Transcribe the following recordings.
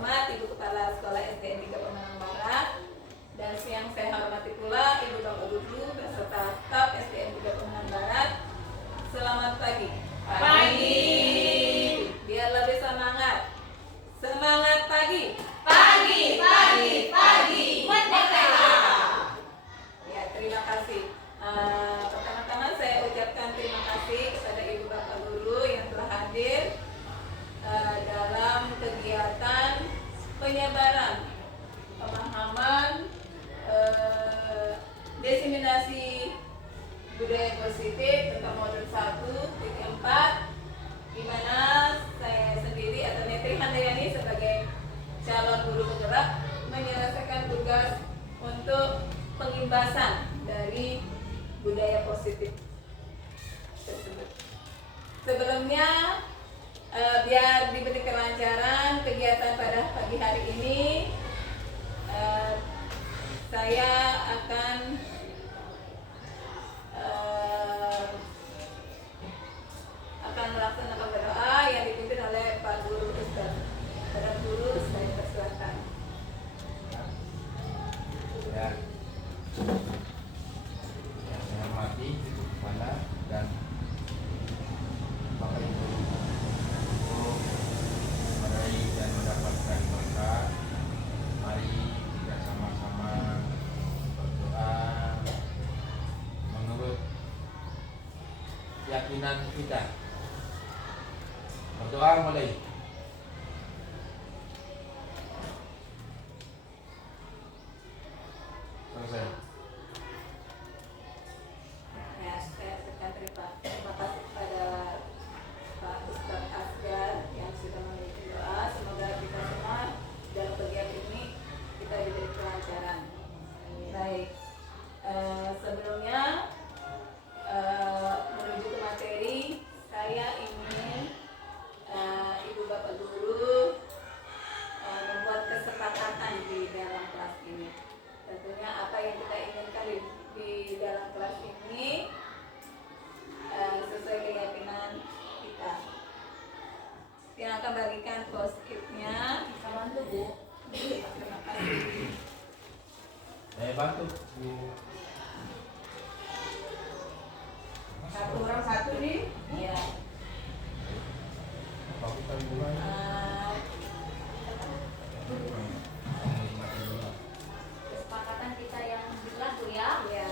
terhormat Ibu Kepala Sekolah SDN 3 Pemenang Barat, dan yang saya hormati pula Ibu Bapak Guru beserta staf SDN 3 Pemenang Barat. Selamat pagi. Pagi. Biar lebih semangat. Semangat pagi. Pagi, pagi, pagi. Merdeka. Ya, terima kasih. Pertama-tama saya ucapkan terima kasih kepada Ibu Bapak Guru yang telah hadir dalam kegiatan penyebaran pemahaman diseminasi budaya positif tentang modul 1.4, di mana saya sendiri atau Netri Handayani sebagai calon guru penggerak menyelesaikan tugas untuk pengimbasan dari budaya positif tersebut. Sebelumnya, biar diberi kelancaran kegiatan pada pagi hari ini, saya akan melaksanakan berdoa yang dipimpin oleh Pak Guru Ustaz. Pada guru saya persilakan. Ya. Yang saya hormati Ibu Kepala dan Bapak Ibu untuk meraih dan mendapatkan berkah. Mari kita sama-sama berdoa menurut keyakinan kita. Berdoa mulai. Selesai. Ya, saya akan terima kasih kepada Pak Ustaz Asgar yang sudah memiliki doa. Semoga kita semua dalam kegiatan ini kita diberi kelancaran. Baik, sebelumnya menuju ke materi, saya ingin Ibu Bapak Guru membuat kesepakatan di dalam kelas ini. Tentunya apa yang kita inginkan di dalam kelas ini sesuai keyakinan kita. Yang akan bagikan post-it-nya, bisa bantu Bu. Terima kasih. Saya bantu Bu. Satu orang satu nih. Ya. Bapak tabungan. Kesepakatan kita yang berlaku ya. Ya.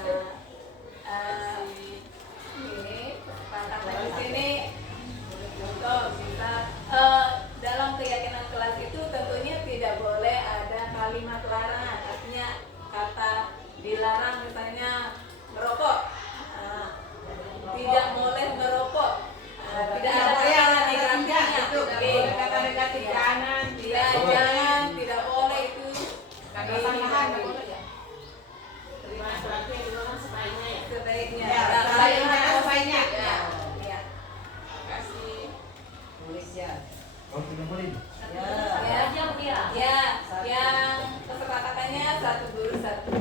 Ini kesepakatan di sini untuk kita dalam keyakinan kelas itu tentunya tidak boleh ada kalimat larangan, artinya kata dilarang misalnya merokok. Tidak boleh merokok. Tidak ada larangan negatifnya. Kata negatif kanan. Jangan, tidak boleh itu. Tambahan boleh ya. Terima suratnya juga kan sebaiknya ya. Sebaiknya. Ya, sebaiknya. Ya. Ya. Kasih. Tulis ya. Oh, tidak boleh. Ya. Jam dia. Ya, yang kesepakatannya satu guru satu.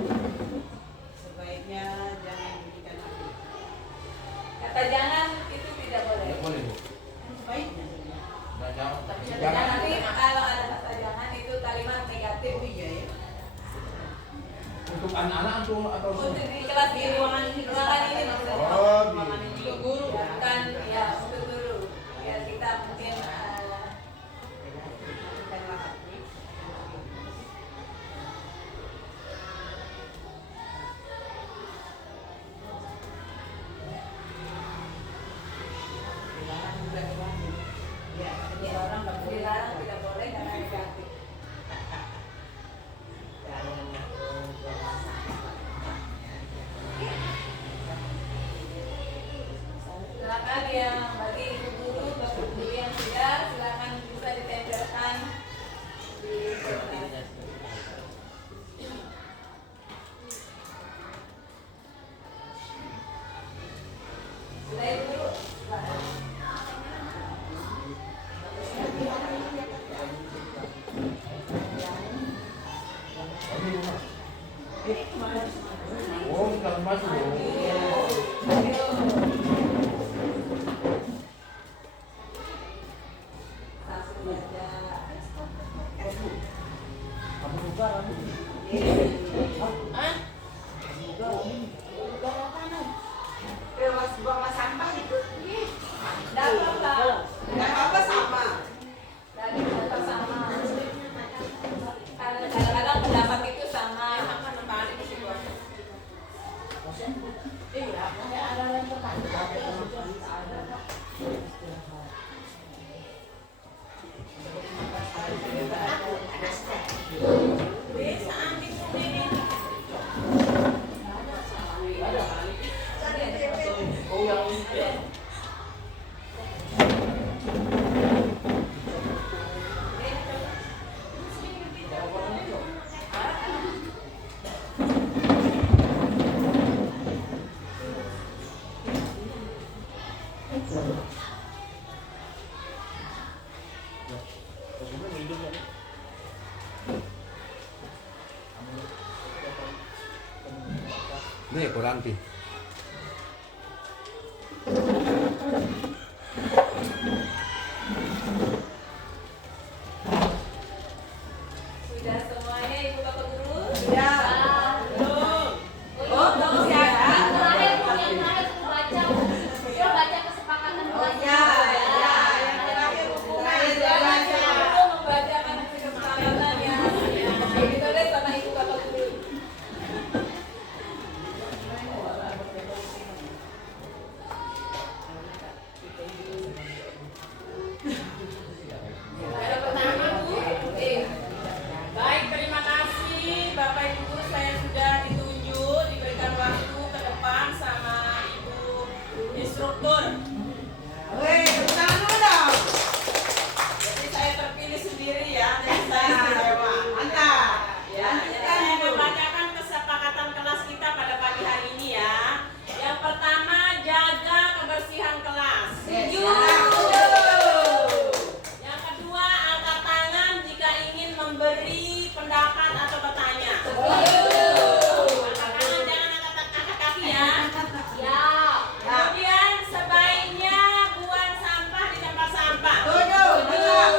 Sebaiknya jangan berikan api. Kata jangan itu tidak boleh. Tidak boleh Bu. Sebaiknya. Dan jangan. Nanti kalau ada kata jangan itu kalimat negatif. Oh iya ya. Untuk anak-anak atau Untuk di kelas di ruangan ini maksudnya. Oh, Untuk guru. Bukan ya untuk guru. Ya kita mungkin dilarang tidak boleh karena negatif. Hah? Bebas buang sampah itu. Nggak apa-apa. Nggak apa-apa sama. Dari data sama. Kadang-kadang pendapat itu sama. Apa nambahan itu sih buat? Iya, ada yang bisa ambil sendiri. Oh yang ini kurang sih. Sudah semuanya Ibu Bapak Guru? Ya. Belum. Oh, belum ya. Yang terakhir aku baca kesepakatan Oh kelas. ya, ya. Yang terakhir buku. Aku membacakan kesepakatan ya. Gitu deh sama Ibu Bapak Guru. Yang pertama Bu, baik terima kasih Bapak Ibu Guru, saya sudah ditunjuk diberikan waktu ke depan sama Ibu instruktur. Woi, tepuk tangan dulu dong. Jadi saya terpilih sendiri ya, dan saya istimewa. Mantap. Ya, jadi saya membacakan kesepakatan kelas kita pada pagi hari ini ya. Yang pertama, jaga kebersihan kelas. Setuju. Yang kedua, angkat tangan jika ingin memberi pendapat atau bertanya. Angkat tangan, jangan angkat kaki ya. Ya. Kemudian sebaiknya buang sampah di tempat sampah. Setuju. Mantap.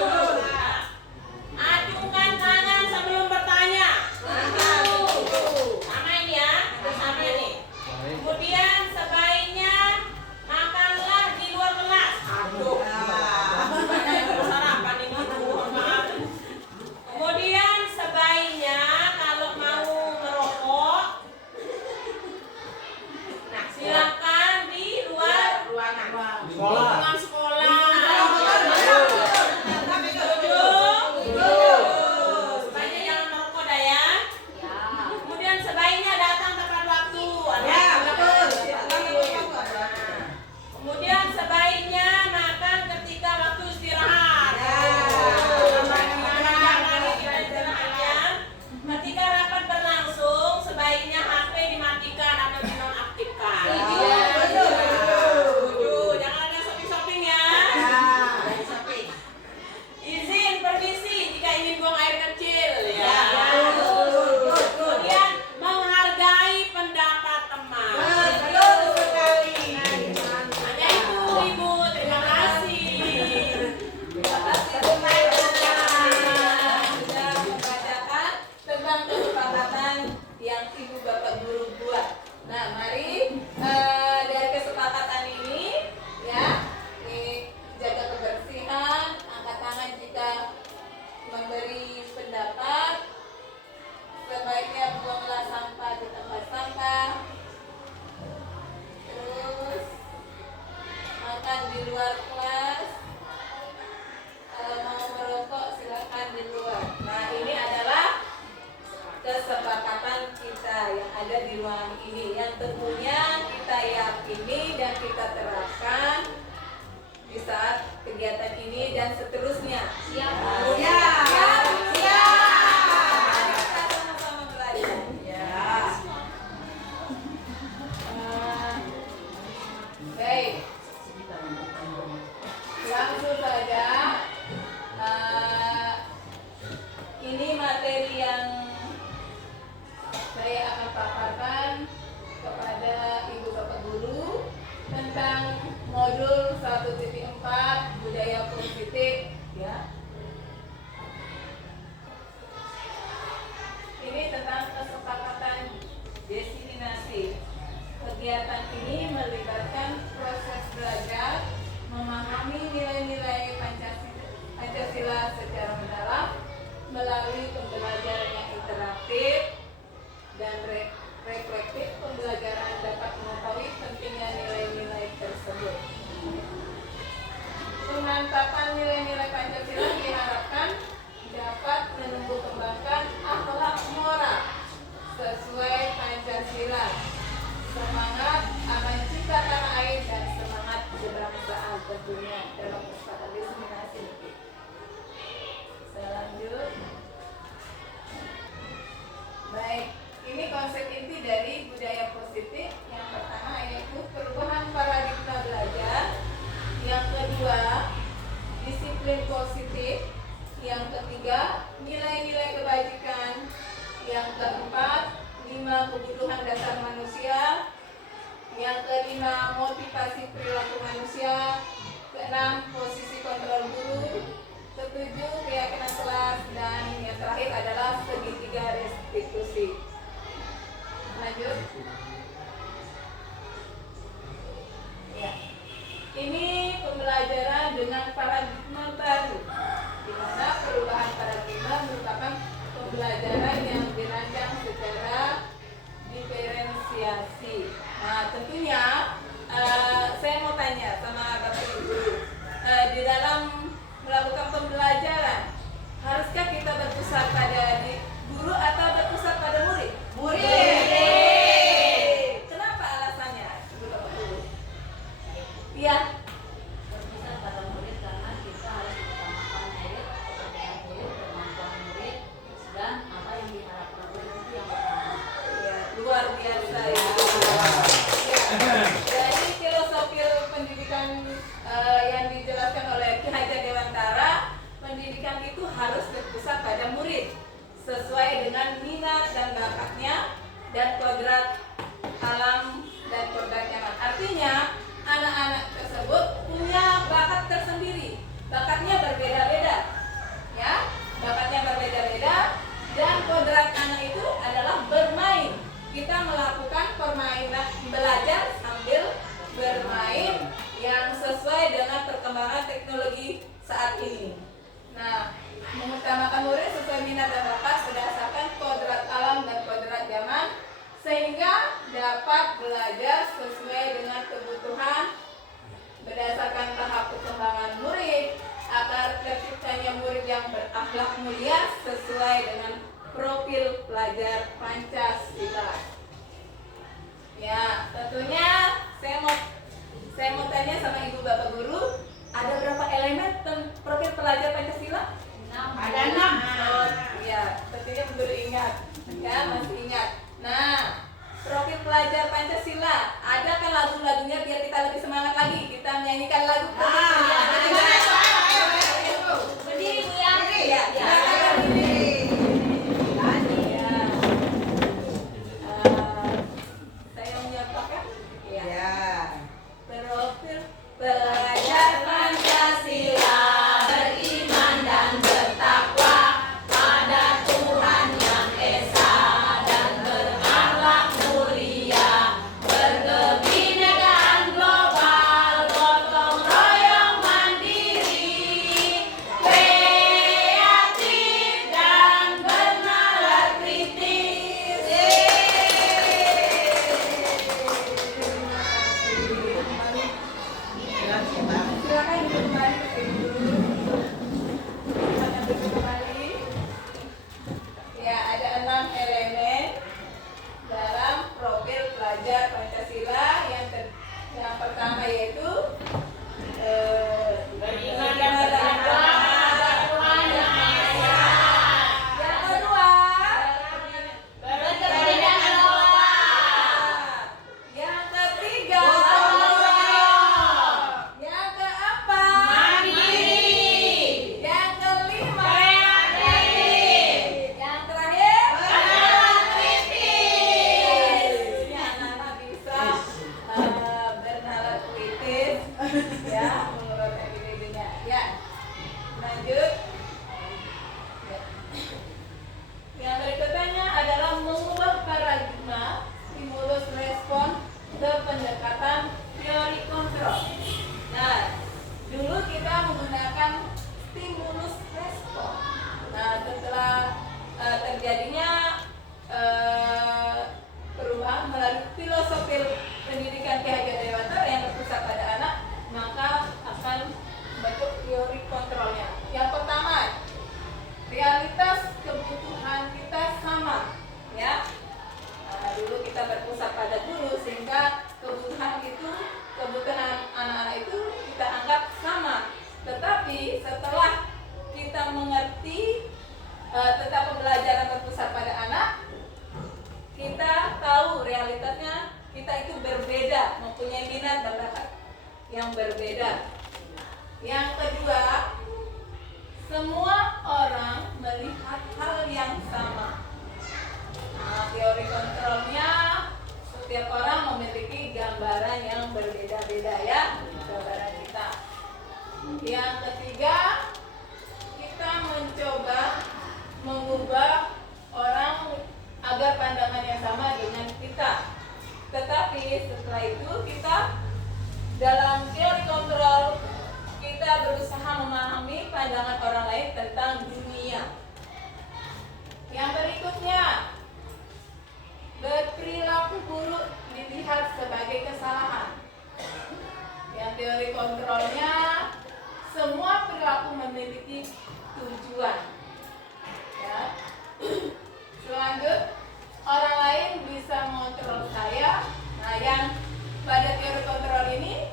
Nah, acungkan tangan sebelum bertanya. Sama ini ya, sama ini. Kemudian sebaiknya makanlah di luar kelas. Aduh, banyak yang belum sarapan ini, mohon maaf. Kemudian sebaiknya kalau mau merokok, nah silakan di luar ruangan. Ruangan sekolah. Setuju? Sebaiknya jangan merokok dah ya. Ya. Kemudian sebaiknya datang tepat waktu. Ya, betul. Kemudian sebaiknya makan ketika waktu istirahat. Ya. Jangan kita istirahat ya. Ketika rapat berlangsung, sebaiknya HP dimatikan atau dinonaktifkan. Setuju. Setuju. Jangan ada shopping-shopping ya. Izin permisi jika ingin buang air kecil ya. Kemudian menghargai pendapat teman. Hanya itu Ibu, terima kasih. Terima kasih Bu Maida sudah membacakan tentang kesepakatan yang Ibu Bapak Guru buat. Nah, mari dari kesepakatan ini ya, jaga kebersihan, angkat tangan jika memberi pendapat, sebaiknya buanglah sampah di tempat sampah, terus makan di luar kelas. Kalau mau merokok silakan di luar. Nah, ini adalah kesepakatan kita yang ada di ruangan ini yang tentunya kita yakini dan kita terapkan di saat kegiatan ini dan seterusnya. Siap. Siap. Mari kita sama-sama belajar. Baik. Kegiatan ini melibatkan proses belajar, memahami nilai-nilai Pancasila secara mendalam melalui pembelajaran yang interaktif dan reflektif. Pembelajaran dapat mengetahui pentingnya nilai-nilai tersebut. Pemantapan nilai-nilai Pancasila diharapkan dapat menumbuh kembangkan akhlak moral sesuai Pancasila, semangat aman cipta tanah air, dan semangat kebangsaan tentunya dalam kesempatan diseminasi. Saya lanjut. Baik, ini konsep inti dari budaya positif. Yang pertama yaitu perubahan paradigma belajar. Yang kedua, disiplin positif. Yang ketiga, nilai-nilai kebajikan. Yang keempat, 5 kebutuhan dasar manusia. Yang kelima, motivasi perilaku manusia. Keenam, posisi kontrol guru. Ketujuh, keyakinan kelas. Dan yang terakhir adalah segitiga restitusi. Lanjut. Ya. Ini pembelajaran dengan paradigma baru, di mana perubahan paradigma merupakan pembelajaran yang dirancang secara diferensiasi. Nah, tentunya saya mau tanya sama Bapak Ibu, di dalam melakukan pembelajaran, haruskah kita berpusat pada guru atau berpusat pada murid? Murid. Kenapa alasannya, Ibu Bapak Ibu? Iya. Berpusat pada murid karena kita harus mengutamakan murid, kepentingan murid, kemampuan murid, dan apa yang diharapkan murid itu yang pertama. Ya, luar biasa ya. Jadi filosofi pendidikan yang dijelaskan oleh Ki Hajar Dewantara, pendidikan itu harus berpusat pada murid sesuai dengan minat dan bakatnya dan kodrat alam dan kodrat nyaman. Artinya anak-anak tersebut punya bakat tersendiri, bakatnya berbeda-beda, ya, bakatnya berbeda-beda, dan kodrat anak itu adalah bermain. Kita melakukan permainan, belajar sambil bermain yang sesuai dengan perkembangan teknologi saat ini. Nah, mengutamakan murid sesuai minat dan bakat berdasarkan kodrat alam dan kodrat zaman, sehingga dapat belajar sesuai dengan kebutuhan berdasarkan tahap perkembangan murid, agar terciptanya murid yang berakhlak mulia sesuai dengan profil pelajar Pancasila. Ya, tentunya saya mau tanya sama Ibu Bapak Guru, ada berapa elemen profil pelajar Pancasila? 6. Ada 6. Oh, ya, tentunya Guru ingat, ya, masih ingat. Nah, profil pelajar Pancasila, ada kan lagu-lagunya biar kita lebih semangat lagi. Kita menyanyikan lagu profil pelajar Pancasila. Berdiri Bu ya. Iya, silakan berdiri. Ya. Saya menyatakan, ya. Profil pelajar Pancasila beriman dan bertakwa. ya. Dulu kita berpusat pada guru sehingga kebutuhan anak-anak itu kita anggap sama. Tetapi setelah kita mengerti tentang pembelajaran berpusat pada anak, kita tahu realitasnya kita itu berbeda, mempunyai minat dan bakat yang berbeda. Yang kedua, semua orang melihat hal yang sama. Teori kontrolnya, setiap orang memiliki gambaran yang berbeda-beda ya, gambaran kita. Yang ketiga, kita mencoba mengubah orang agar pandangannya sama dengan kita. Tetapi setelah itu kita dalam teori kontrol kita berusaha memahami pandangan orang lain tentang dunia. Yang berikutnya, berperilaku buruk dilihat sebagai kesalahan. Yang teori kontrolnya, semua perilaku memiliki tujuan. Ya. Selanjut, orang lain bisa mengontrol saya. Nah, yang pada teori kontrol ini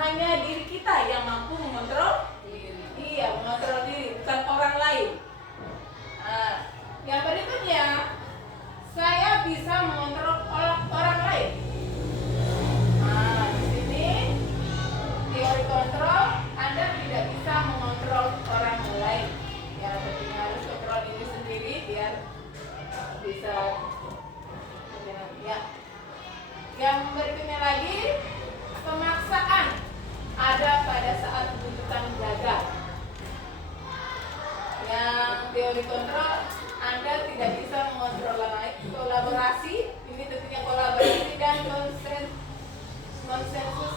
hanya diri kita yang mampu mengontrol diri. Iya, mengontrol diri, bukan orang lain. Nah, yang berikutnya, saya bisa mengontrol orang lain. Nah, di sini teori kontrol, Anda tidak bisa mengontrol orang lain. Ya, tapi harus kontrol diri sendiri biar bisa. Ya. Yang berikutnya lagi, pemaksaan ada pada saat tuntutan gagal. Yang teori kontrol, Anda tidak bisa mengontrol orang lain. Kolaborasi, ini tentunya kolaborasi dan konsensus.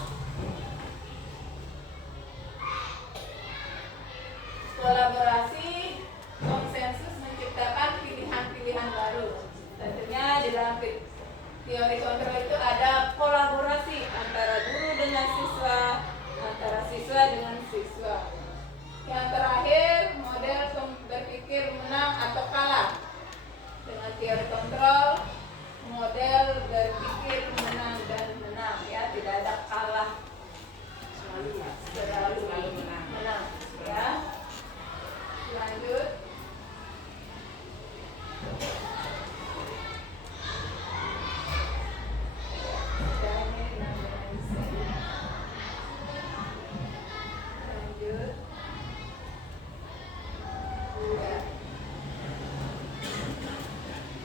Kolaborasi, konsensus menciptakan pilihan-pilihan baru. Tentunya di dalam teori kontrol itu ada kolaborasi antara guru dengan siswa, antara siswa dengan siswa. Yang terakhir, model berpikir menang atau kalah. Dengan teori kontrol, model berpikir menang dan menang, ya, tidak ada kalah, selalu menang, ya. Lanjut.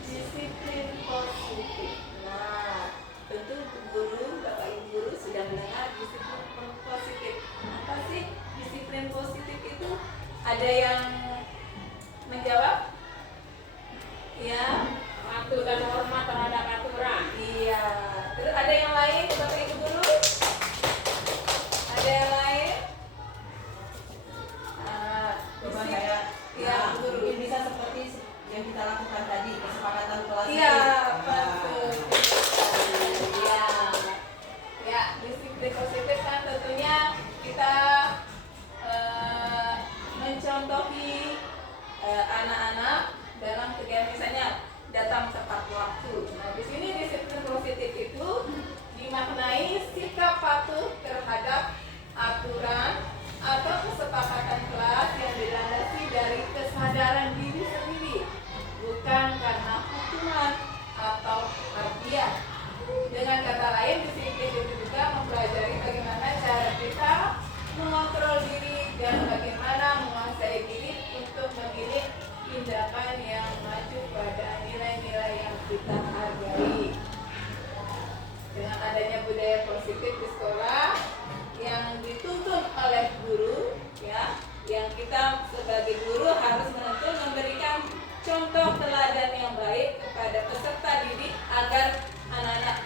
Disiplin positif. Nah, tentu guru, Bapak Ibu guru sudah mendengar disiplin positif. Apa sih disiplin positif itu? Ada yang menjawab? Ya, Patuh dan hormat terhadap aturan. iya. Terus ada yang lain, Bapak Ibu guru? Ada yang lain? Coba saya, Iya, guru. mungkin bisa seperti yang kita lakukan tadi, kesepakatan kelas. Iya, Nah, betul. Iya. Ya, disiplin positif kan tentunya kita mencontohi anak-anak dalam kegiatan, misalnya datang tepat waktu. Nah, di sini disiplin positif itu dimaknai sikap patuh terhadap aturan atau kesepakatan kelas yang dilandasi dari kesadaran diri sendiri, bukan karena hukuman atau hadiah. Dengan kata lain, disiplin itu juga mempelajari bagaimana cara kita mengontrol diri dan bagaimana menguasai diri untuk memilih tindakan yang maju pada nilai-nilai yang kita hargai. Dengan adanya budaya positif di sekolah yang dituntun oleh guru, ya, yang kita sebagai guru harus menuntun memberikan contoh teladan yang baik kepada peserta didik agar anak-anak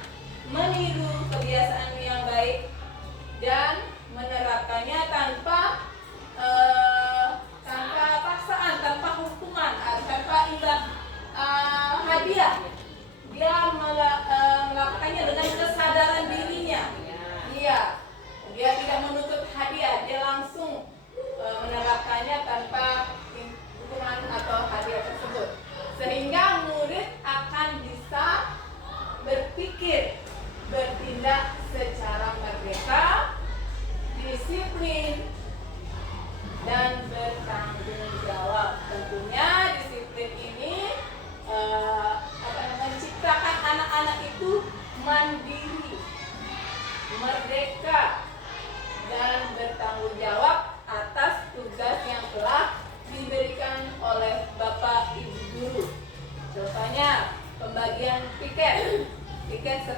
meniru kebiasaan yang baik dan menerapkannya tanpa paksaan, tanpa hukuman, tanpa hadiah. Dia melakukannya dengan kesadaran dirinya. Iya, dia tidak menuntut hadiah, dia langsung menerapkannya tanpa hukuman atau hadiah tersebut, sehingga murid akan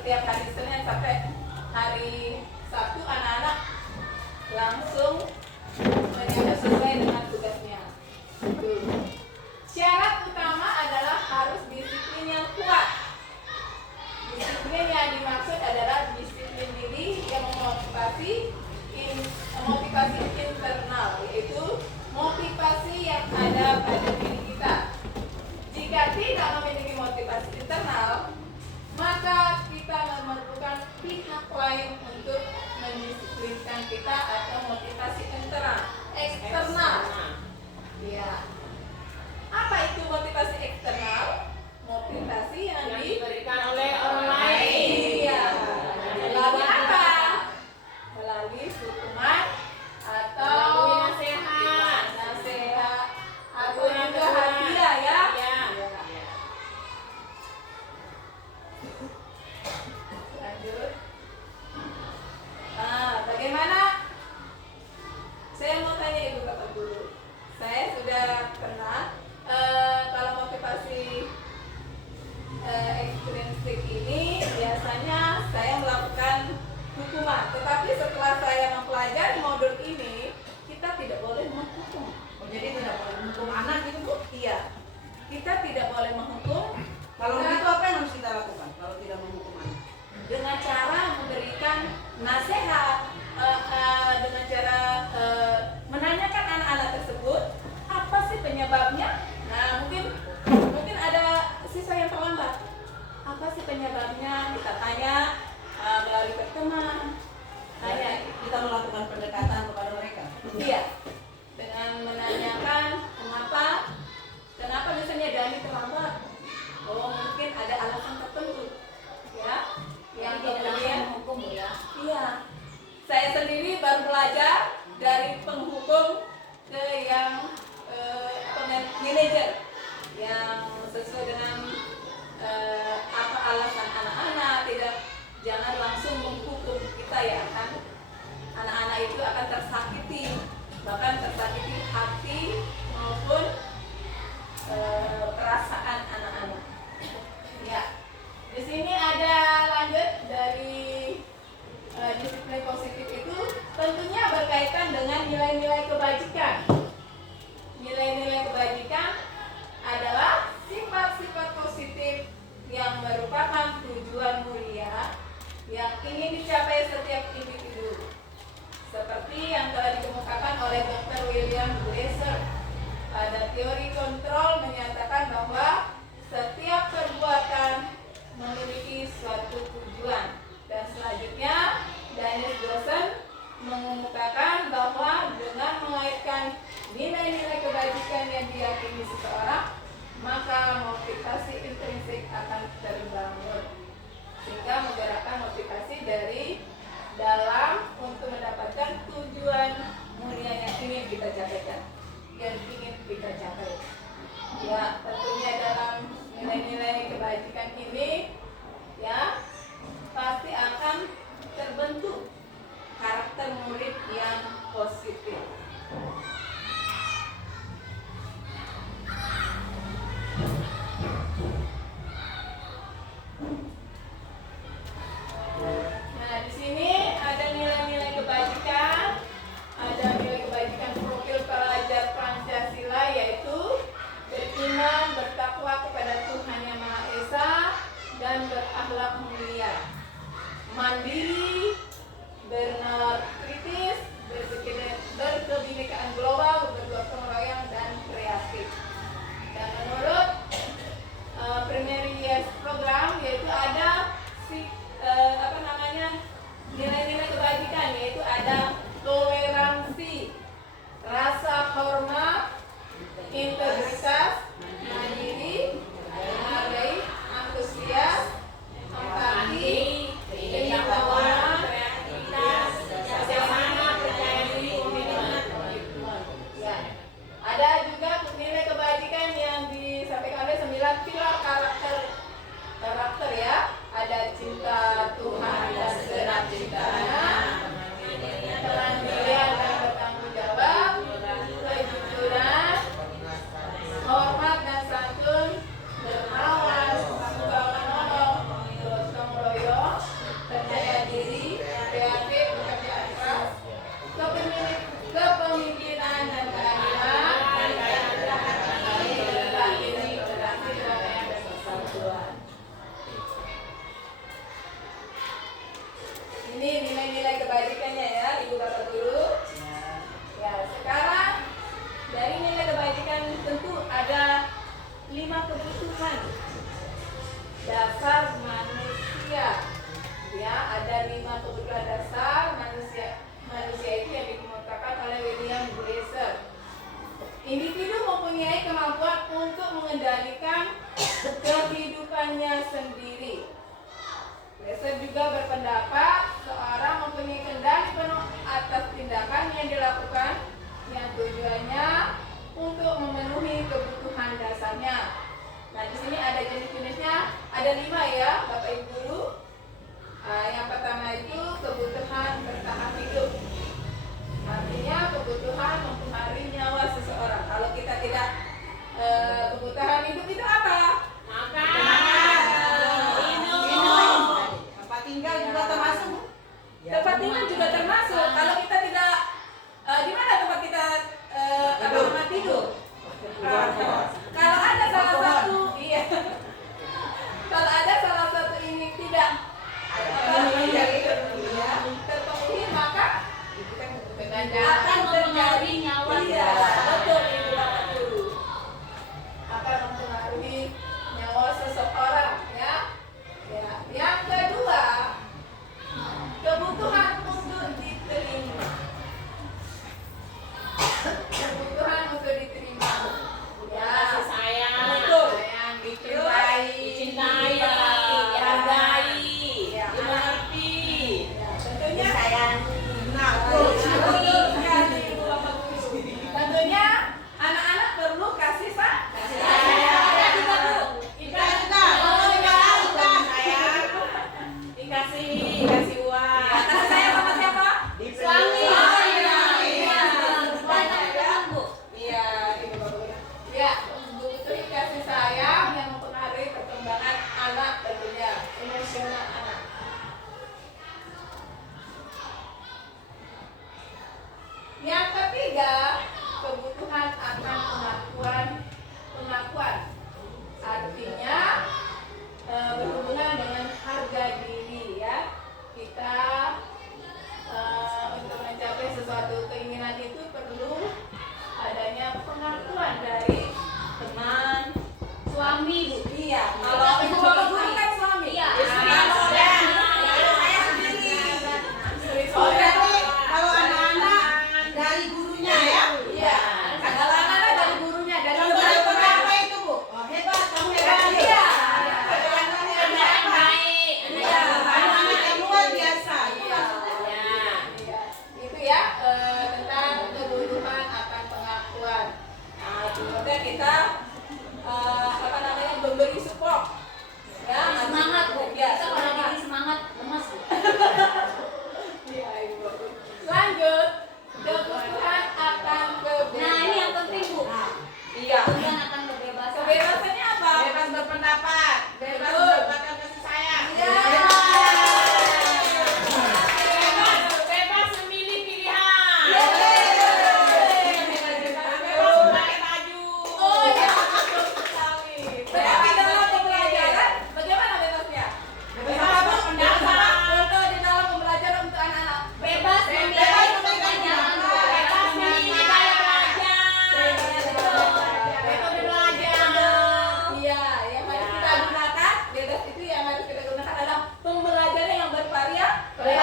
setiap hari Senin sampai hari Sabtu anak-anak langsung menyambut sesuai dengan tugasnya. Syarat utama adalah harus disiplin yang kuat. Disiplin yang dimaksud adalah disiplin diri yang memotivasi motivasi internal, yaitu motivasi yang ada pada diri kita. Jika tidak memiliki motivasi internal, maka kita memerlukan pihak lain untuk mendisiplinkan kita atau motivasi eksternal. Ya. Apa itu motivasi eksternal? Motivasi yang diberikan oleh orang lain. Iya. Melalui apa? Melalui hukuman atau melalui nasihat atau juga hadiah ya. Lanjut. Bagaimana? Saya mau tanya ibu bapak dulu. Saya sudah pernah kalau motivasi ekstrinsik ini biasanya saya melakukan hukuman. Tetapi setelah saya mempelajari modul ini, kita tidak boleh menghukum. Oh, jadi tidak boleh menghukum anak gitu Bu? Iya, kita tidak boleh menghukum. Kalau begitu apa yang harus kita lakukan kalau tidak menghukum anak? Dengan cara memberikan nasihat, dengan cara menanyakan anak-anak tersebut apa sih penyebabnya. Nah, mungkin ada siswa yang terlambat. Apa sih penyebabnya? Kita tanya melalui pertemuan. Tanya, Kita melakukan pendekatan kepada mereka. iya, dengan menanyakan kenapa misalnya Dani terlambat. Oh, mungkin ada alasan tertentu, ya. Yang kemudian hukum ya. iya, saya sendiri baru belajar dari penghukum ke yang manajer yang sesuai dengan apa alasan anak-anak. Jangan langsung menghukum kita ya kan. Anak-anak itu akan tersakiti, bahkan tersakiti hati maupun perasaan anak-anak. Ya, di sini ada lanjut dari disiplin positif itu tentunya berkaitan dengan nilai-nilai kebajikan. Nilai-nilai kebajikan adalah sifat-sifat positif yang merupakan tujuan mulia yang ingin dicapai setiap individu. Seperti yang telah dikemukakan oleh Dr. William Glasser pada teori kontrol menyatakan bahwa setiap perbuatan memiliki suatu tujuan. Dan selanjutnya Dennis Dawson mengemukakan bahwa dengan mengaitkan nilai-nilai kebajikan yang diyakini seseorang, maka motivasi intrinsik akan terbangun, sehingga menggerakkan motivasi dari dalam untuk mendapatkan tujuan mulia yang ingin kita capai. Ya, tentunya dalam nilai-nilai kebajikan ini ya pasti akan terbentuk karakter murid yang positif. Nah, di sini ada nilai-nilai kebajikan, ada nilai kebajikan profil pelajar Pancasila, yaitu beriman, bertakwa kepada Tuhan Yang Maha Esa, dan berakhlak mulia, mandiri, bernalar kritis, berpikir kebutuhannya sendiri. Lesser juga berpendapat seorang mempunyai kendali penuh atas tindakan yang dilakukan yang tujuannya untuk memenuhi kebutuhan dasarnya. Nah, di sini ada jenis-jenisnya, ada 5 ya, Bapak Ibu Guru. Yang pertama itu kebutuhan bertahan hidup. Artinya kebutuhan mempengaruhi nyawa seseorang. Kalau kita tidak kebutuhan hidup itu apa? Makan, minum. Tempat tinggal juga termasuk. Tempat tinggal juga termasuk. Kalau kita tidak di mana tempat kita tidur? Kalau ada salah satu, iya. Kalau ada salah satu ini tidak terpenuhi, maka akan mempengaruhi nyawa. Iya, betul Ibu Bapak Guru. Akan mempengaruhi nyawa seseorang ya. Ya. Yang kedua, kebutuhan untuk diterima. Kebutuhan untuk diterima. Ya, Kasih sayang. betul. Sayang, dicintai. Dicintai, Ya. dihargai, Ya. dimengerti. Ya, tentunya Disayangi. Nah, betul betul. sekali, Ibu Bapak Guru. Tentunya anak-anak perlu kasih sayang. Ada juga, Bu. Kita juga. Sayang. Dikasih uang. Kasih sayang sama siapa? Suami. Iya. Banyak banget, Bu. Iya, Ibu Bapak Guru. Ya, butuh kasih sayang yang mempengaruhi perkembangan anak tentunya, emosional anak. Yang ketiga, kebutuhan akan pengakuan. Artinya berhubungan dengan harga diri ya. Kita untuk mencapai sesuatu keinginan itu perlu adanya pengakuan dari teman, Suami, Bu. iya. Kalau Ibu Bapak Guru kan suami. Iya. Istri, Saya sendiri. istri Oh, saudara. berarti kalau anak-anak dari gurunya ya? Iya. Kalau anak-anak dari gurunya, dari Contohnya teman. apa itu, Bu? Oh, hebat, kamu hebat. Iya. Anak-anak Anak hebat. yang baik, anak Iya. yang Anak-anak yang luar biasa. Iya. Ya. Iya. Itu ya tentang kebutuhan akan pengakuan. Nah, kemudian kita memberi support. Ya, Semangat, Bu. Ya, Kita kalau semangat. lagi semangat, lemas, Bu. Iya, Ibu. Lanjut, kebutuhan akan kebebasan. Nah, ini yang penting, Bu. Iya. Kebutuhan akan kebebasan. Kebebasannya apa? Bebas berpendapat, bebas Betul. mendapatkan kasih sayang. Iya. Bebas memilih pilihan. Yeay. Bebas memakai baju. Oh ya, betul sekali. Tetapi dalam pembelajaran, bagaimana bebasnya? Bebas berpendapat. Contoh di dalam pembelajaran untuk anak-anak. Bebas memilih Bebas pelajaran. Bebas memilih gaya belajar. Metode belajar. Iya, yang harus kita gunakan, bebas itu yang harus kita gunakan adalah pembelajaran yang bervariasi.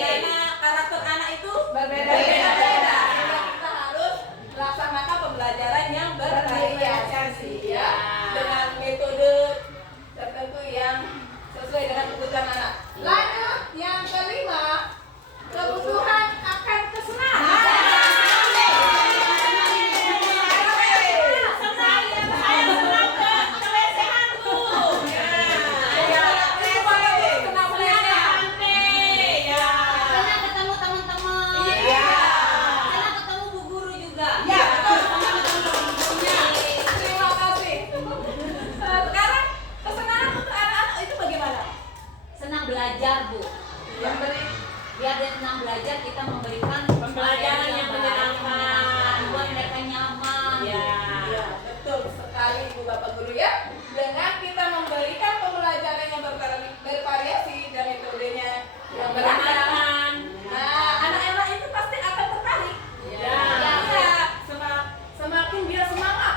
Karena karakter anak itu berbeda-beda. Sehingga kita harus melaksanakan pembelajaran yang bervariasi ya, dengan metode tertentu yang sesuai dengan kebutuhan anak. Lanjut, yang kelima, kebutuhan akan kesenangan. Senang ya, saya senang ke lesehan, Bu. Ya, ini supaya kenal belajar. Santai, ya. Senang ketemu teman-teman. Iya. Senang ketemu Bu Guru juga. Ya, betul. Terima kasih. Sekarang kesenangan untuk anak-anak itu bagaimana? Senang belajar, Bu. Yang beri Biar dia senang belajar, kita memberikan Pembelajaran yang menyenangkan. buat mereka nyaman. Ya. Ya, betul sekali Ibu Bapak Guru ya. Dengan kita memberikan pembelajaran yang bervariasi dan metodenya yang beragam. Menyenangkan. Nah, anak-anak itu pasti akan tertarik. Ya. Ya, semakin dia semangat.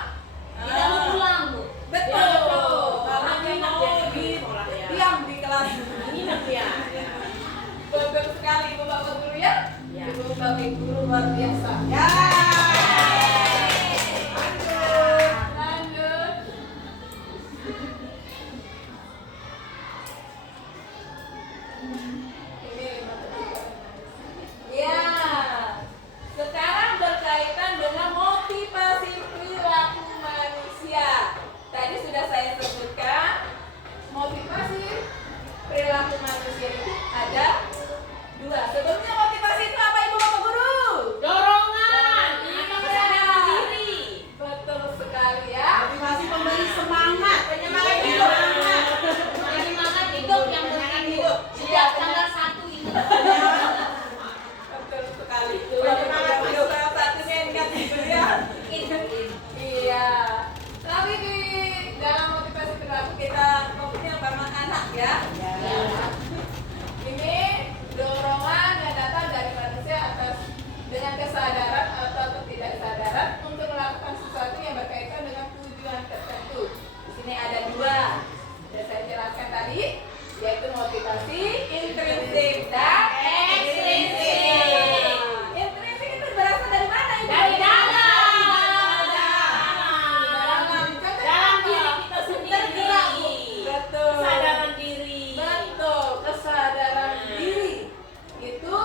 Tidak mau pulang, Bu. Betul. Ya, betul. Karena dia mau diam di kelas. Ingat ya. Betul sekali Ibu Bapak Guru ya. Ya. Ibu Bapak Guru luar biasa. Ya. Lanjut. ya. Ini dorongan yang datang dari manusia atas dengan kesadaran atau ketidaksadaran untuk melakukan sesuatu yang berkaitan dengan tujuan tertentu. Di sini ada dua, sudah saya jelaskan tadi, yaitu motivasi intrinsik dan ekstrinsik. Intrinsik itu berasal dari mana? Ibu? Dari dalam Contohnya diri kita sendiri. betul. Kesadaran diri. Betul, kesadaran diri itu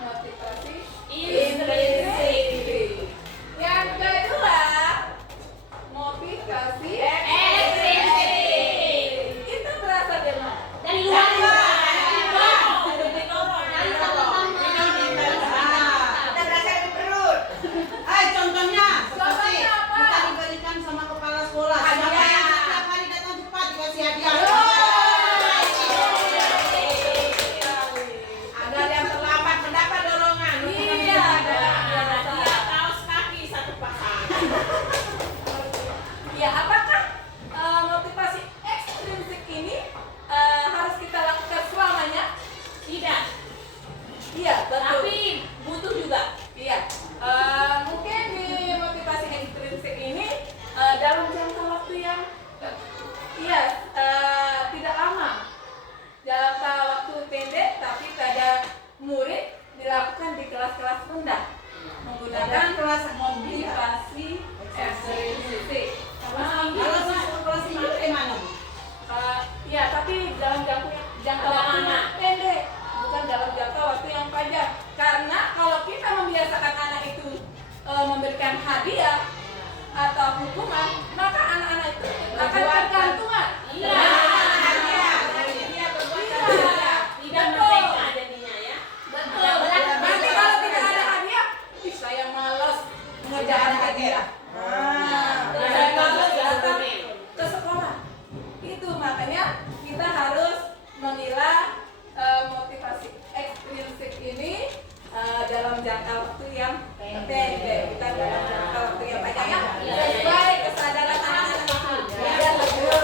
motivasi intrinsik. Yang kedua, motivasi ekstrinsik. Itu berasal dari mana? Dari luar. Kita berasa di perut. Contohnya seperti Contohnya apa? kita diberikan sama kepala sekolah. Siapa yang setiap hari datang cepat dikasih hadiah. Ada yang terlambat mendapat dorongan. Iya, Dia kaos kaki satu pasang. Ya, apakah motivasi ekstrinsik ini harus kita lakukan selamanya? Tidak. Iya, betul. Tapi butuh juga. Iya, mungkin di motivasi ekstrinsik ini dalam jangka waktu yang tidak lama, jangka waktu pendek, tapi pada murid dilakukan di kelas-kelas rendah menggunakan kelas motivasi ekstrinsik. Kalau siswa kelas 5 gimana? Ya, tapi dalam jangka waktu yang pendek, bukan dalam jangka waktu yang panjang. Karena kalau kita membiasakan anak itu memberikan hadiah atau hukuman, maka anak-anak itu akan tergantungan. Iya. Dia berbuat Iya. tidak merdeka jadinya ya. Betul. Nanti kalau tidak ada hadiah, ih, saya malas mengejar hadiah. Dan bagus Datang dokumen. ke sekolah. Itu makanya kita harus memilah motivasi ekstrinsik ini dalam jangka waktu yang pendek, bukan dalam jangka waktu yang panjang ya. Sesuai kesadaran anak-anak itu. Ya, betul.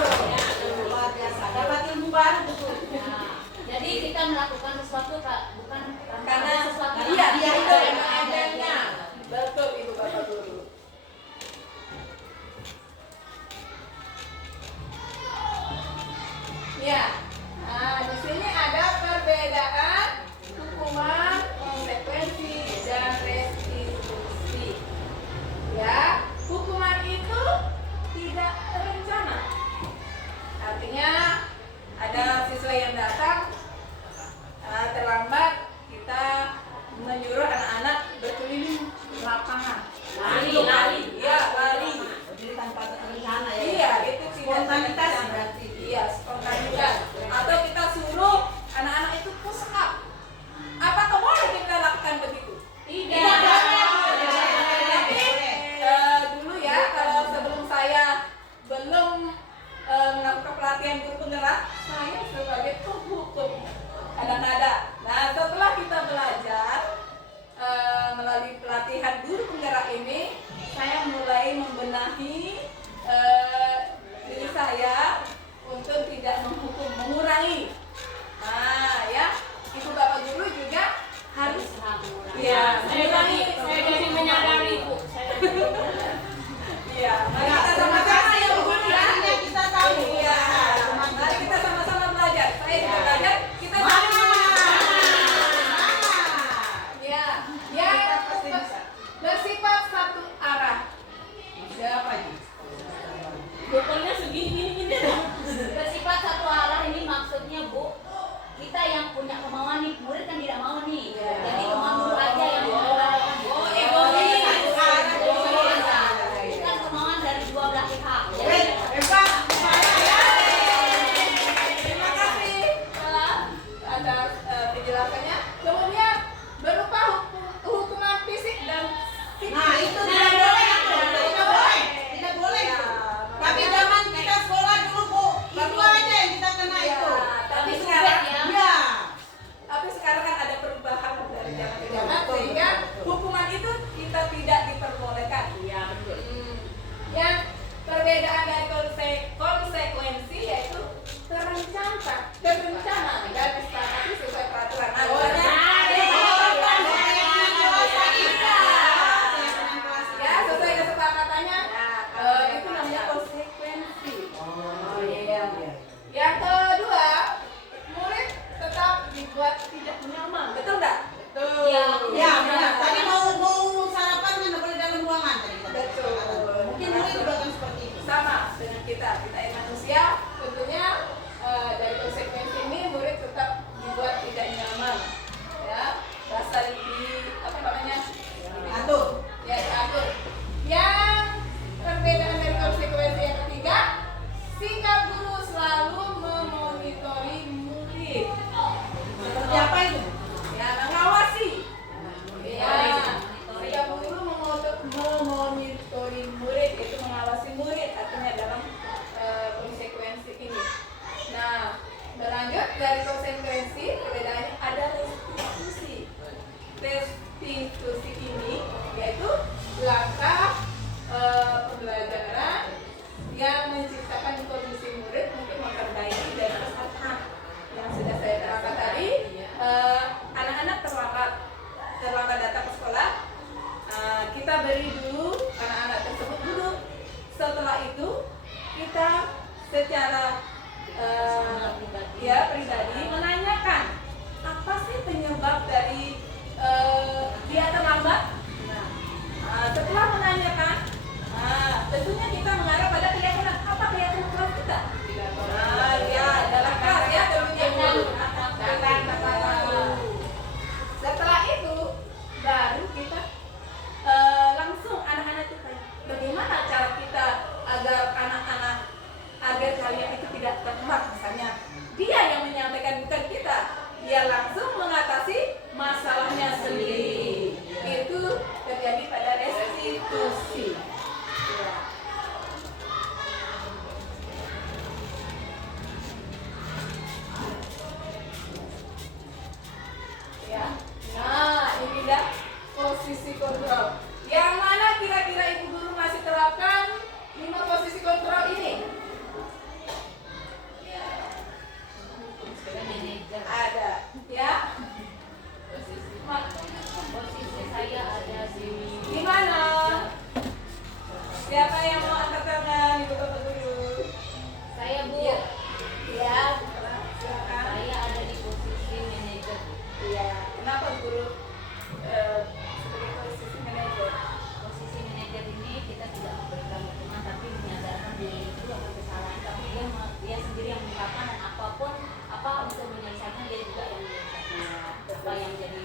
Luar biasa. Dapat ilmu baru betul. Nah, jadi kita melakukan sesuatu Kak, bukan Karena sesuatu iya, yang itu ada. yang adanya. Betul, Ibu Bapak Guru. Ya, nah di sini ada perbedaan hukuman, konsekuensi, dan restitusi. Ya, hukuman itu tidak terencana. Artinya ada siswa yang datang terlambat, kita menyuruh anak-anak berkeliling lapangan. Lari. Ya, lari. Jadi tanpa terencana ya. Iya, itu tidak Spontanitas terencana. berarti. Iya, spontanitas. Atau kita suruh anak-anak itu push up. Apakah boleh kita lakukan begitu? Tidak. Tapi dulu ya, kalau sebelum saya belum melakukan pelatihan guru penggerak, saya sebagai penghukum kadang-kadang. Nah, setelah kita belajar melalui pelatihan guru penggerak ini, saya mulai membenahi diri saya untuk tidak menghukum, mengurangi. Nah, ya, Ibu Bapak Guru juga harus ya, Saya jadi menyadari Bu. Iya, mari Ya, kita terima sama-sama kasih ya Bu. Bu ya. Akhirnya kita tahu. Iya, mari kita sama-sama belajar. Saya juga belajar, kita sama-sama. Ya, yang bersifat satu arah. Siapa ini? Bukulnya segini-gini deh. Bersifat satu arah ini maksudnya Bu, kita yang punya kemauan nih, murid kan tidak mau nih. Jadi kemauan guru aja yang mengarahkan. Oh, egois. Bukan kemauan dari dua belah pihak. Jadi Hebat. Terima kasih atas penjelasannya. Kemudian berupa hukuman fisik dan psikis. Nah, itu tidak boleh. Tidak boleh. Tidak boleh. Ya, Tapi makanya- zaman kita sekolah dulu Bu, itu aja yang kita kena Ya, itu. tapi Tapi sekarang sulit ya. Iya. tapi sekarang kan ada perubahan dari zaman ke zaman. terencana dan disepakati sesuai peraturan. Nah, Oh, pokoknya ya sesuai kesepakatannya itu namanya konsekuensi. Oh iya. Yang kedua, murid tetap dibuat tidak nyaman, betul nggak? Betul. Ya, benar. Tadi mau sarapan kan nggak boleh dalam ruangan tadi. Betul. Mungkin murid juga kan seperti itu. Sama dengan kita yang manusia, tentunya dari konsekuensi ini murid tetap dibuat tidak nyaman, ya. Bahasa di apa namanya? Atur. Ya, diatur. Yang perbedaan dari konsekuensi yang ketiga, sikap guru selalu memonitori murid. Seperti apa itu? Ya, mengawasi. Ya, sikap guru memonitori murid itu mengawasi murid, artinya dalam konsekuensi ini. Nah, berlanjut dari konsekuensi, perbedaannya ada restitusi. Restitusi ini yaitu langkah pembelajaran yang menciptakan kondisi murid untuk memperbaiki dari kesalahan yang sudah saya terangkan tadi. Anak-anak terlambat datang ke sekolah, kita beri dulu anak-anak tersebut duduk. Setelah itu kita secara pribadi menanyakan apa sih penyebab dari dia terlambat. Setelah menanyakan, tentunya kita mengarah pada keyakinan. Apa keyakinan kelas kita? Ya, adalah kelas ya, tentunya. Setelah itu baru kita langsung anak-anak itu tanya, bagaimana cara kita agar kalian itu tidak terlambat. Misalnya dia yang menyampaikan, bukan kita. Dia langsung mengatasi masalahnya sendiri. Itu terjadi pada restitusi. Ya. Nah, ini dia posisi kontrol. Yang mana kira-kira ibu guru masih terapkan 5 posisi kontrol ini? Ada, ya. Posisi saya ada di mana? Siapa yang mau angkat tangan, ibu bapak guru? saya Bu. Ya, silakan. Saya ada di posisi manajer. Iya, kenapa guru sebagai posisi manajer? Posisi manajer ini kita tidak memberikan hukuman tapi menyadarkan diri itu akan kesalahan, tapi dia sendiri yang mengungkapkan dan apapun apa untuk menyelesaikan dia juga yang menyelesaikan apa yang jadi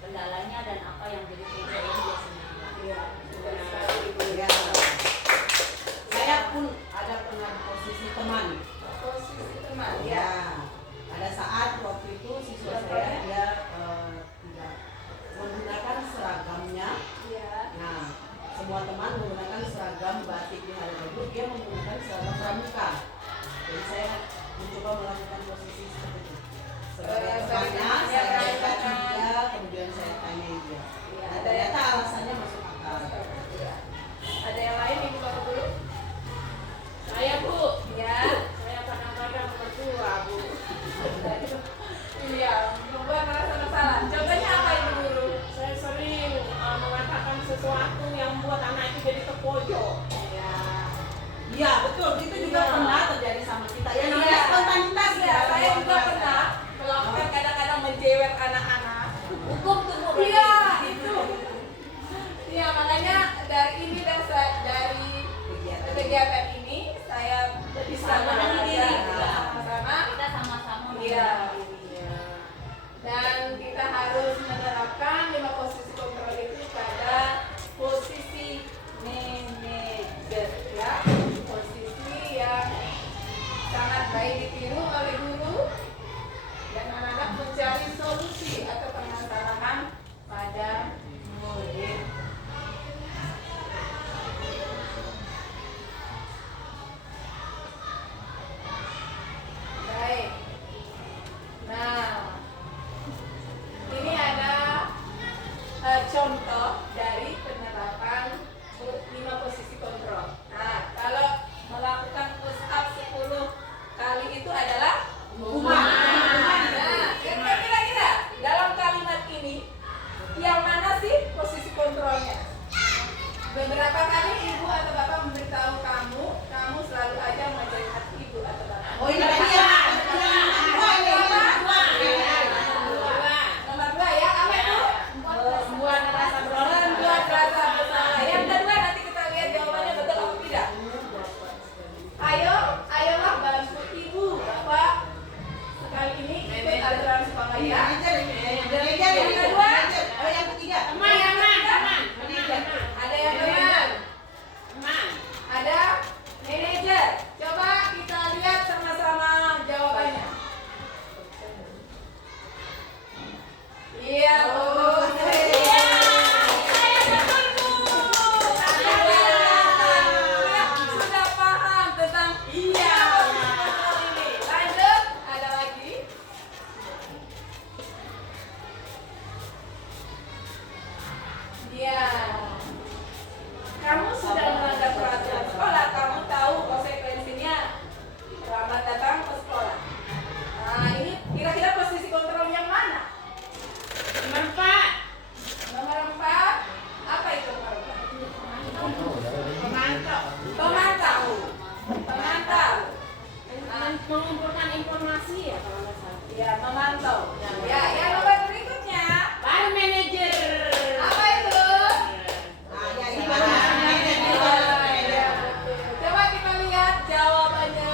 kendalanya dan apa yang jadi pencapaian dia sendiri. Iya, betul sekali ibu. Ya. Saya pun ada pernah di posisi teman. Posisi teman, ya. Ya. Ada saat waktu itu siswa saya dia tidak menggunakan seragamnya. Iya. Nah, semua teman menggunakan seragam batik di hari itu, dia menggunakan seragam pramuka. Jadi saya mencoba melakukan posisi seperti itu. Sebagai temannya, saya tanya dia, kemudian saya tanya dia. Nah, ternyata alasannya masuk akal. Iya. Ada yang lain ibu bapak guru? Saya Bu, Ya. saya kadang-kadang berdua Bu. Iya, membuat merasa bersalah. Contohnya apa ibu guru? Saya sering mengatakan sesuatu yang membuat anak itu jadi terpojok. Ya. Iya, betul. Itu juga Iya. pernah terjadi sama kita. Ya, Iya. namanya spontanitas Iya, ya. saya juga pernah melakukan kadang-kadang menjewer anak-anak. Hukum tumbuh Iya, itu. Iya, makanya dari ini dan dari kegiatan ini saya bisa menahan diri. belajar sama-sama. kita sama-sama Iya. mengenal. Dan kita harus menerapkan 5 posisi kontrol itu pada posisi manajer, ya. Posisi yang sangat baik ditiru oleh guru dan anak-anak mencari solusi atau permasalahan pada murid. Baik. Nah, ini ada contoh dari penerapan 5 posisi kontrol. Nah, kalau melakukan push up 10 kali itu mengumpulkan informasi ya kalau nggak salah. Ya, memantau. Ya, yang nomor berikutnya. Baru manajer. Apa itu? Nah, ya Ya, gimana? ya, betul. Coba kita lihat jawabannya.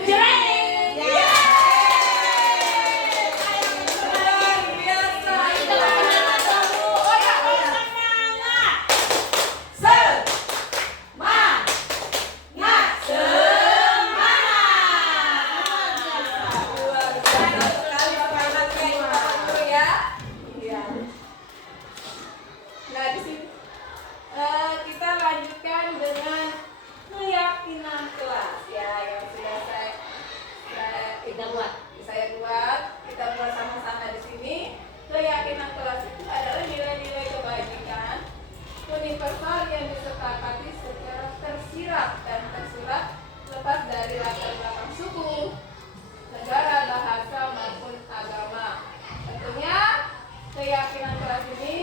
Jreng. Ya. Luar biasa. Semangat dulu. Oh ya, oh ya. Semangat. Semangat. Luar biasa sekali Bapak Ibu. Kita dulu ya. Iya. Nah, di sini kita lanjutkan dengan keyakinan kelas ya yang sudah Kita buat. saya buat, kita buat sama-sama di sini. Keyakinan kelas itu adalah nilai-nilai kebajikan universal yang disepakati secara tersirat dan tersurat lepas dari latar belakang suku, negara, bahasa maupun agama. Tentunya keyakinan kelas ini,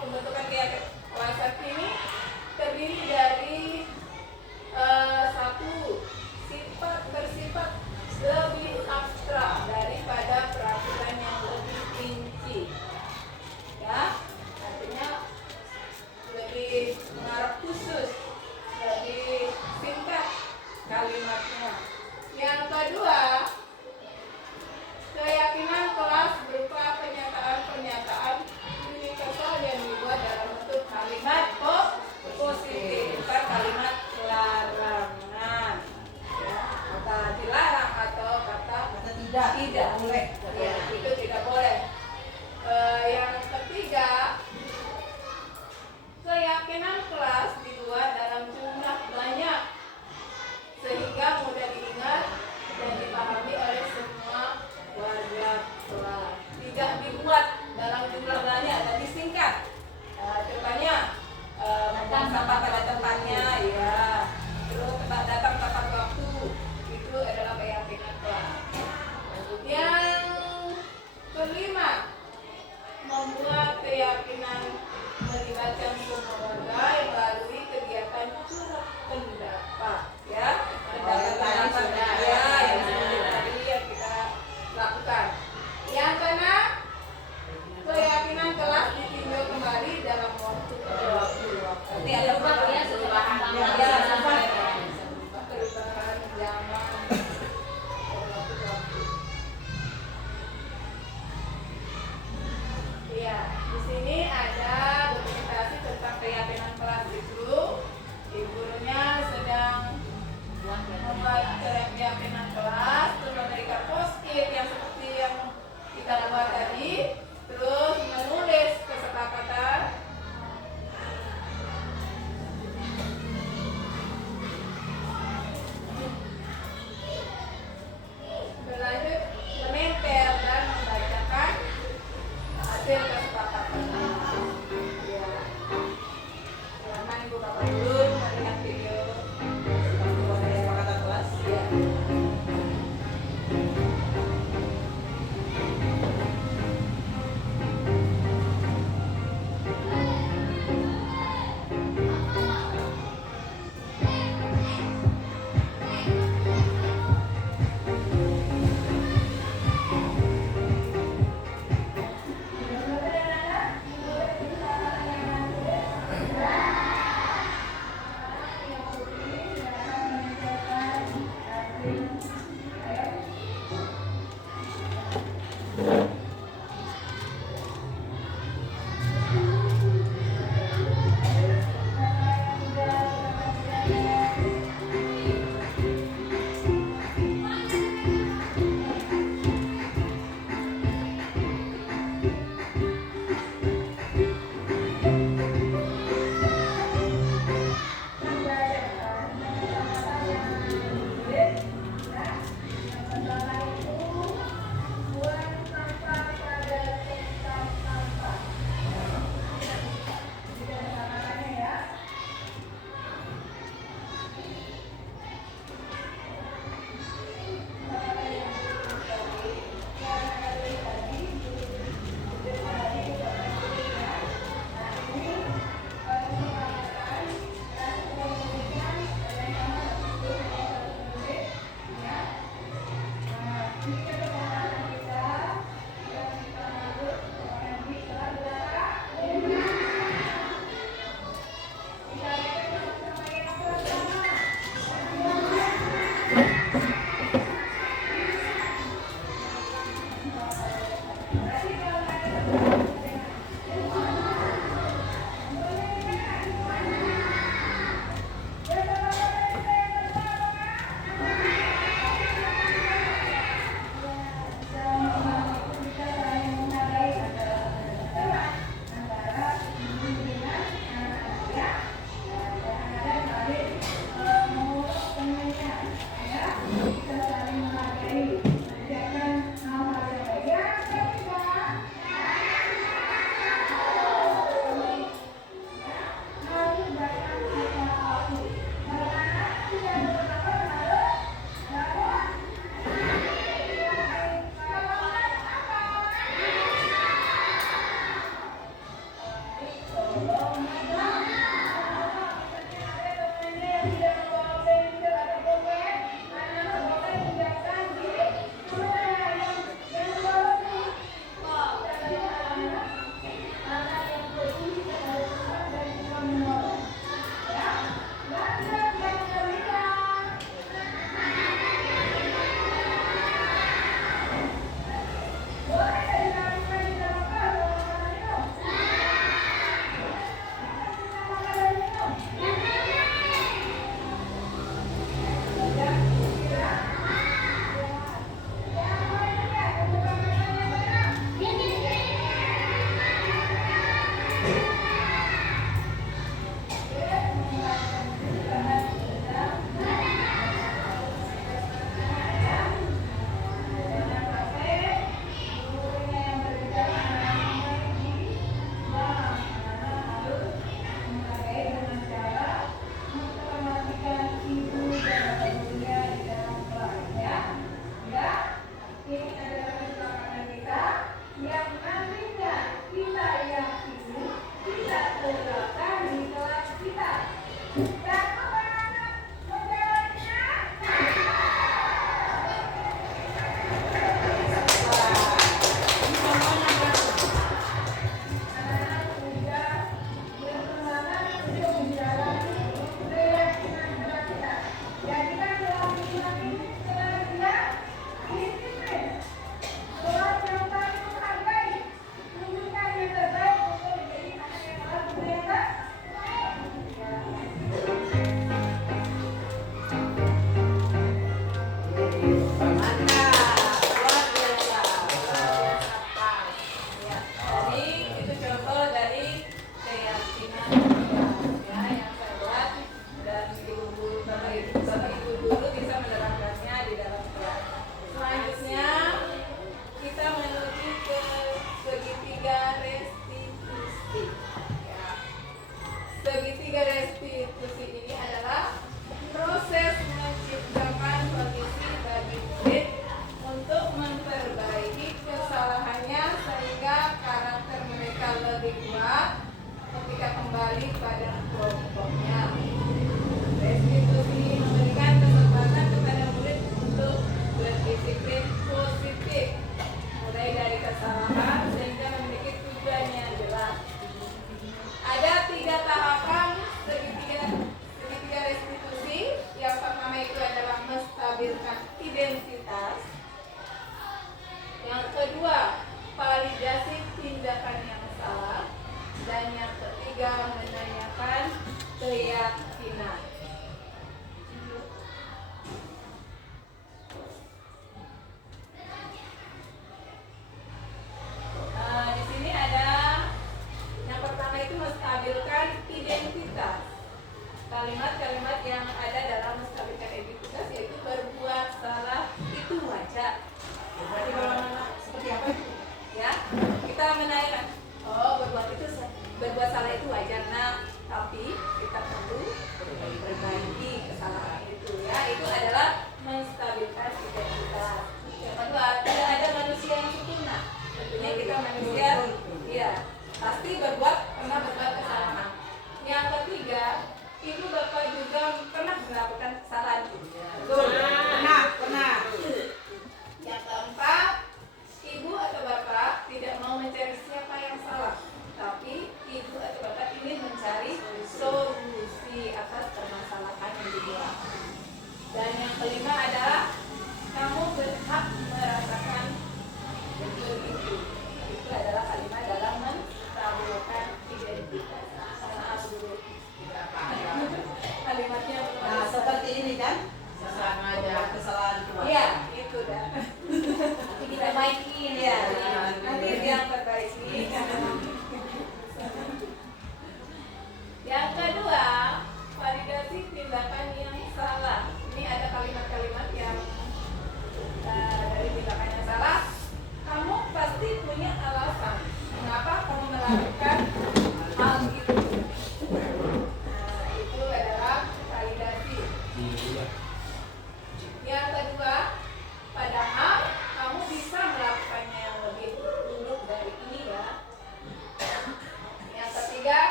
pembentukan keyakinan kelas ini terdiri dari satu, sifat bersifat lebih abstrak.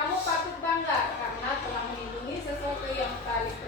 Kamu patut bangga karena telah melindungi sesuatu yang paling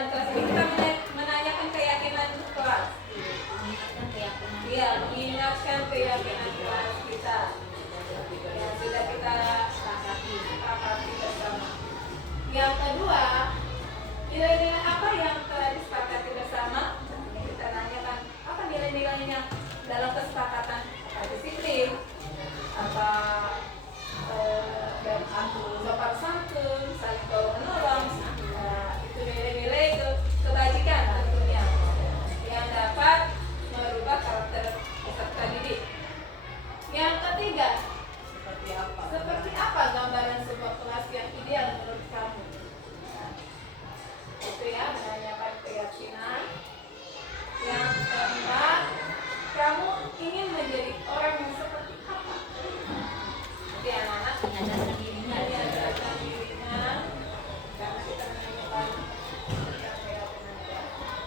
keyakinan kelas ini kita menanyakan keyakinan kelas. Mengingatkan keyakinan. Iya, mengingatkan keyakinan kelas kita yang sudah kita sepakati bersama. Yang kedua, nilai-nilai apa yang telah disepakati bersama? Kita tanyakan apa nilai-nilainya dalam kesepakatan, apa disiplin, apa dan sopan santun, saling tolong menolong. Itu nilai-nilai kebajikan tentunya yang dapat merubah karakter peserta didik. Yang ketiga, seperti apa gambaran sebuah kelas yang ideal menurut kamu? Itu ya, menanyakan keyakinan. Yang keempat, kamu ingin menjadi orang yang seperti apa? Jadi anak-anak Menyadarkan dirinya. menyadarkan dirinya karena kita menanyakan tentang keyakinan.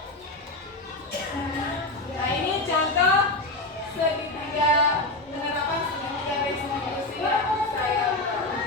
Nah, ini contoh segitiga penerapan segitiga restitusi yang saya buat.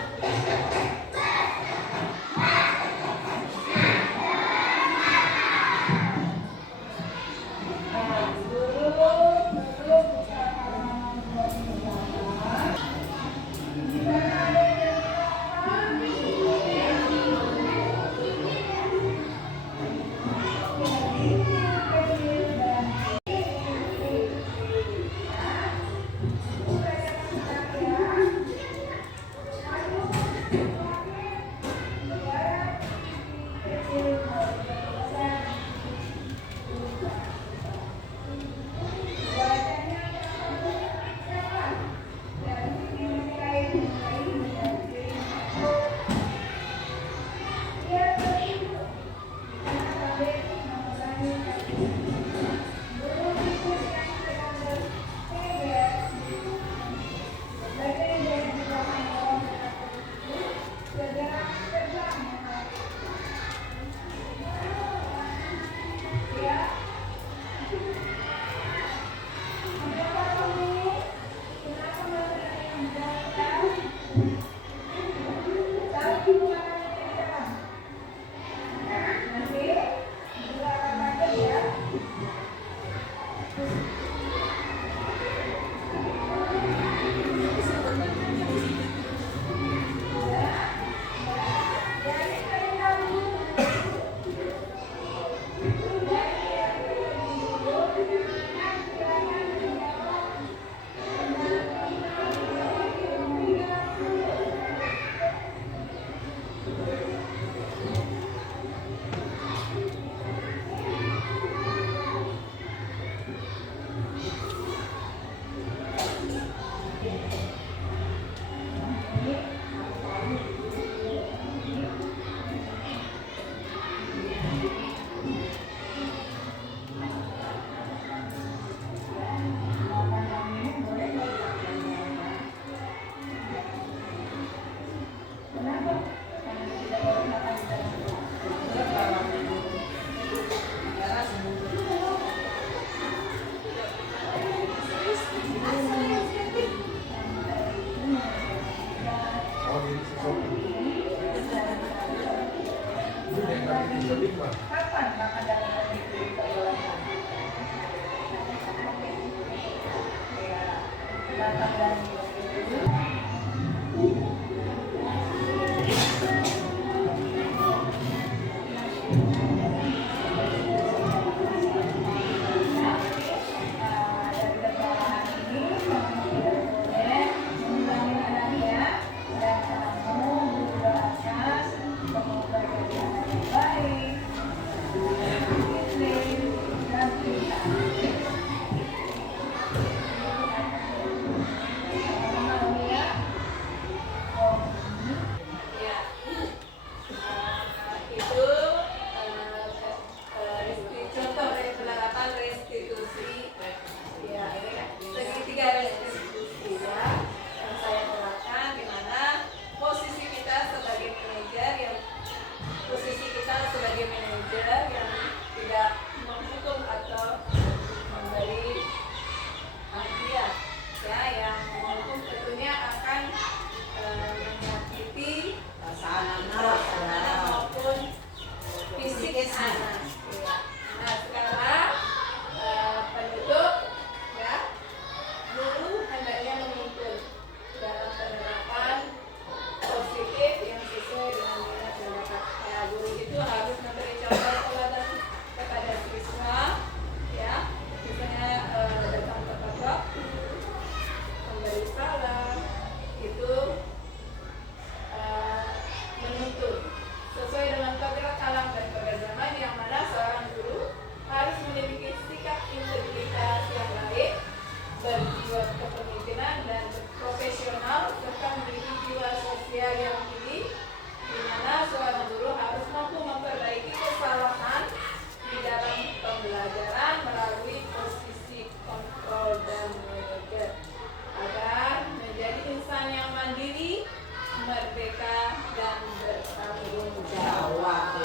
dan bertanggung Jawab.